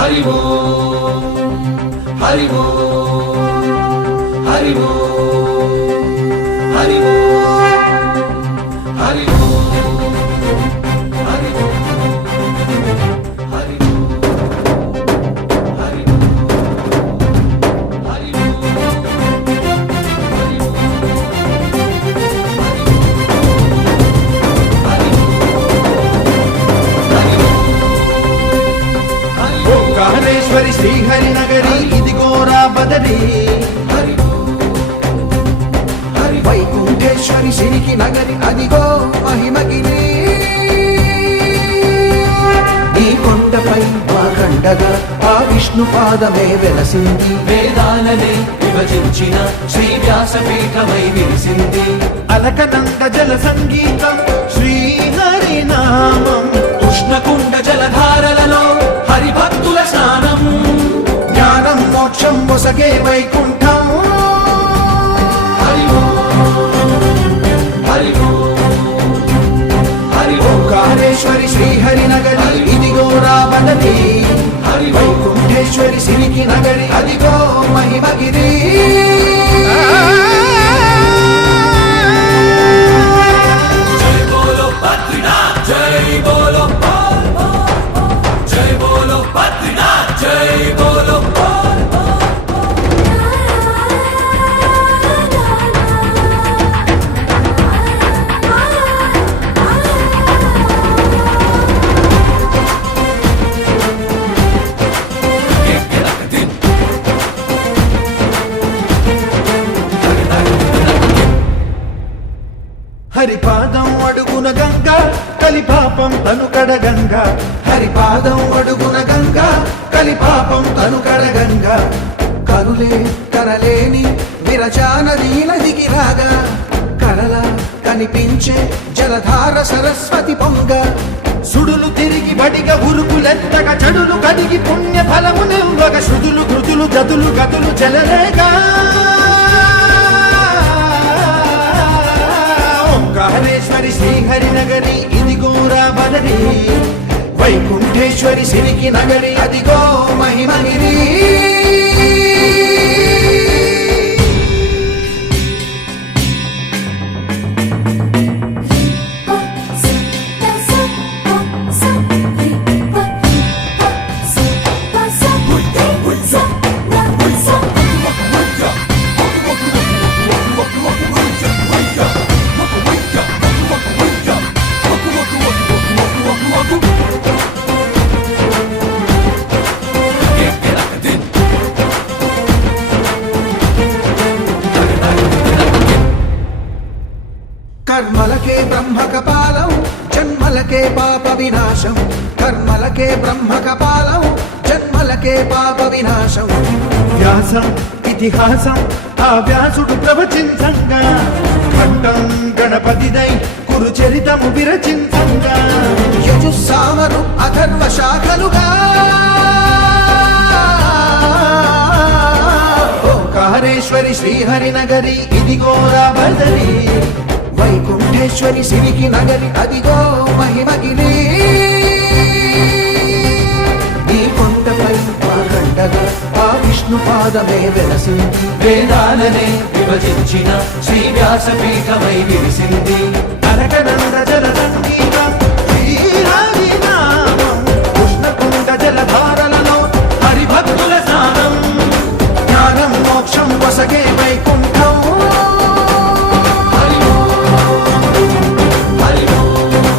హరి ఓం హరి ఓం హరి ఓం హరి ఓం హరి ఓం హరి ఓం హరి ఓంకారేశ్వరి శ్రీహరి నగరి ఇదిగోరా బదరి వైకుంఠేశ్వరి సిరికి నగరి అదిగో మహిమగిరి ఈ కొండపై మా కండగా ఆ విష్ణు పాదమే వెలసింది వేదాలనే విభజించిన శ్రీ వ్యాసపీఠమై విరిసింది అలకనంద జల సంగీతం శ్రీహరి నామం ఉష్ణకుండ జలధారలలో హరిభక్తుల స్నానం జ్ఞానం మోక్షం మొసగే వైకుంఠం హరి ఓం హరి ఓం హరి ఓం ఓంకారేశ్వరి శ్రీహరి నగరి ఇదిగోరా బదరి హరి ఓం వైకుంఠేశ్వరి సిరికి నగరి అదిగో మహిమగిరి జై బోలో బద్రీనాథ్ జై బోలో జై బోలో బద్రీనాథ్ జై బోలో హరిపాదం అడుగున గంగా కలిపాపం తను కడగంగా హరిపాదం అడుగున గంగా కలిపాపం తను కడగంగా కరులే కరలేని విరచానది నదికి రాగా కరలా కనిపించే జలధార సరస్వతి పొంగ సుడులు తిరిగి బడిగ ఉరుకులెత్తగా చెడులు కడిగి పుణ్య ఫలము నివ్వగ శృతులు కృతులు జతులు గతులు చెలరేగా ఓంకారేశ్వరి శ్రీహరి నగరి ఇదిగోరా బదరి వైకుంఠేశ్వరి సిరికి నగరి అదిగో మహిమగిరి కర్మలకే బ్రహ్మ కపాలం జన్మలకే పాప వినాశం కర్మలకే బ్రహ్మ కపాలం జన్మలకే పాప వినాశం వ్యాసం ఇతిహాసం ఆ వ్యాసుడు ప్రవచించంగా ఖండం గణపతిదై కురు చరితము విరచించంగా యజుస్సామరు అథర్వ శాఖలుగా ఓంకారేశ్వరి శ్రీహరి నగరి ఇదిగోరా బదరి వైకుంఠేశ్వరి సిరికి నగరి అదిగో మహిమగిరి ఈ కొండపై మా కండగా ఆ విష్ణు పాదమే వెలసింది వేదాలనే విభజించిన శ్రీ వ్యాసపీఠమై విరిసింది అరకనంద జల